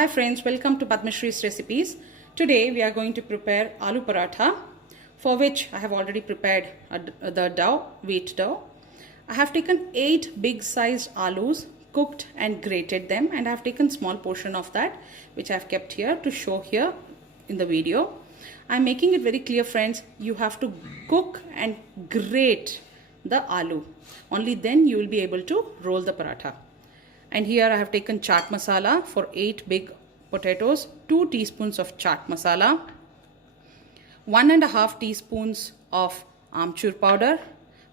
Hi friends, welcome to Padmashree's recipes. Today we are going to prepare aloo paratha, for which I have already prepared the dough, wheat dough. I have taken 8 big sized aloos, cooked and grated them, and I have taken small portion of that which I have kept here to show here in the video. I am making it very clear friends, you have to cook and grate the aloo. Only then you will be able to roll the paratha. And here I have taken chaat masala for 8 big potatoes, 2 teaspoons of chaat masala, 1.5 teaspoons of amchur powder,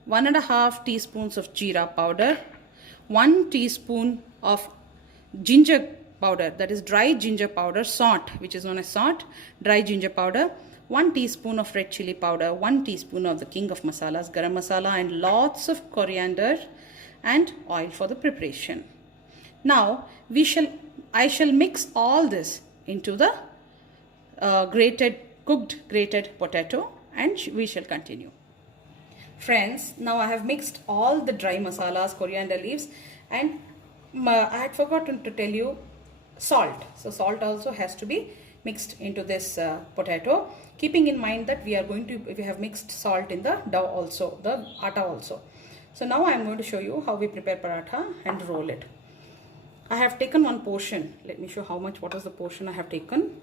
1.5 teaspoons of jeera powder, 1 teaspoon of ginger powder, that is dry ginger powder, saunt, which is known as saunt, dry ginger powder, 1 teaspoon of red chili powder, 1 teaspoon of the king of masalas, garam masala, and lots of coriander and oil for the preparation. Now I shall mix all this into the cooked grated potato, and we shall continue. Friends, now I have mixed all the dry masalas, coriander leaves, and I had forgotten to tell you salt. So salt also has to be mixed into this potato, keeping in mind that we have mixed salt in the dough also, the atta also. So now I am going to show you how we prepare paratha and roll it. I have taken one portion. Let me show what is the portion I have taken.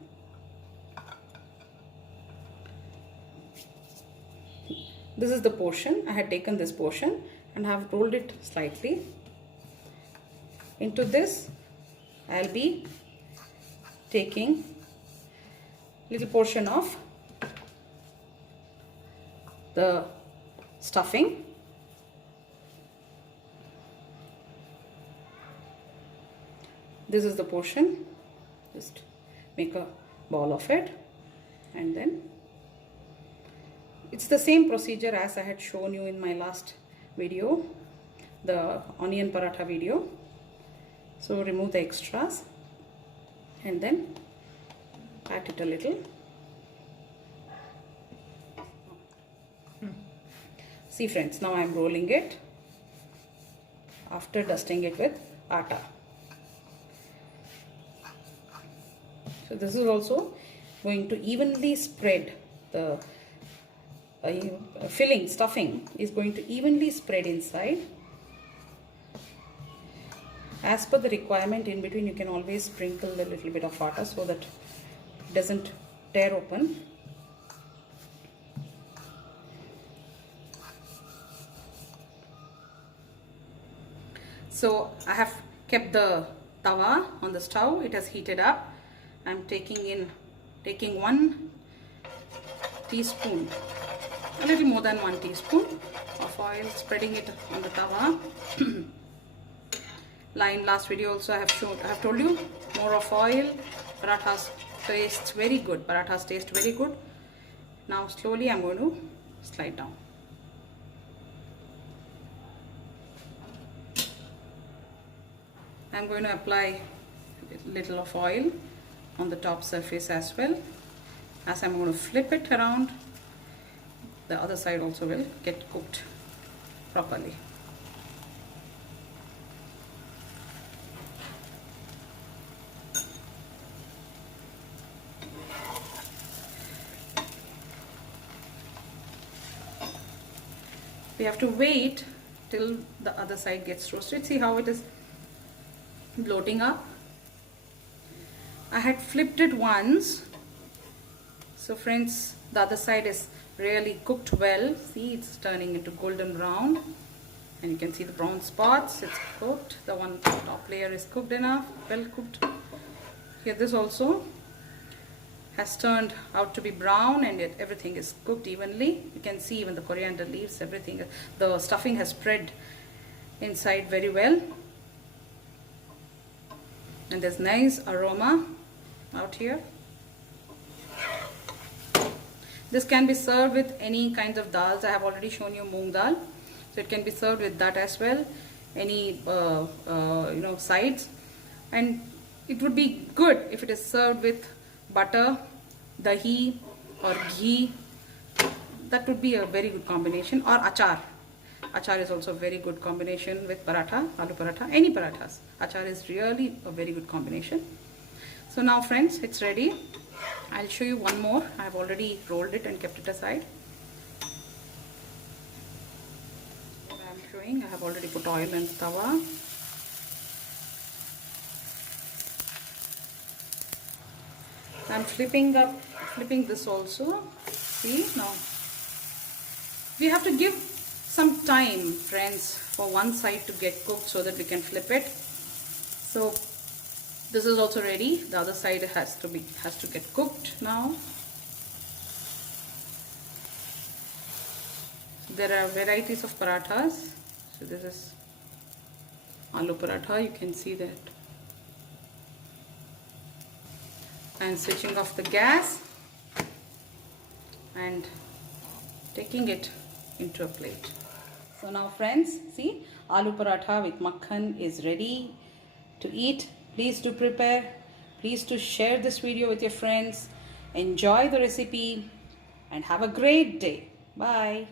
This is the portion. I had taken this portion and have rolled it slightly. Into this, I'll be taking little portion of the stuffing. This is the portion. Just make a ball of it, and then it's the same procedure as I had shown you in my last video, the onion paratha video. So remove the extras and then pat it a little. See friends, now I am rolling it after dusting it with atta. So this is also going to evenly spread, the stuffing is going to evenly spread inside. As per the requirement, in between you can always sprinkle a little bit of atta so that it doesn't tear open. So I have kept the tawa on the stove, it has heated up. I am taking 1 teaspoon, a little more than 1 teaspoon of oil, spreading it on the tawa. In last video also I have told you, more of oil, parathas taste very good. Now slowly I am going to slide down. I am going to apply a little of oil on the top surface as well. As I'm going to flip it around, the other side also will get cooked properly. We have to wait till the other side gets roasted. See how it is bloating up. I had flipped it once. So friends, the other side is really cooked well. See, it's turning into golden brown, and you can see the brown spots. It's cooked. The one top layer is cooked enough, well cooked. Here this also has turned out to be brown, and yet everything is cooked evenly. You can see even the coriander leaves, everything, the stuffing has spread inside very well, and there's nice aroma out here. This can be served with any kinds of dals. I have already shown you moong dal, so it can be served with that as well. Any sides, and it would be good if it is served with butter, dahi, or ghee. That would be a very good combination. Or achar. Achar is also a very good combination with paratha, aloo paratha, any parathas. Achar is really a very good combination. So now friends, it's ready. I'll show you one more. I've already rolled it and kept it aside. What I'm showing, I have already put oil in the tawa. I'm flipping this also. See, now we have to give some time, friends, for one side to get cooked so that we can flip it. So this is also ready. The other side has to get cooked now. There are varieties of parathas. So this is aloo paratha, you can see that. And switching off the gas and taking it into a plate. So now friends, see, aloo paratha with makhan is ready to eat. Please do prepare. Please do share this video with your friends. Enjoy the recipe and have a great day. Bye.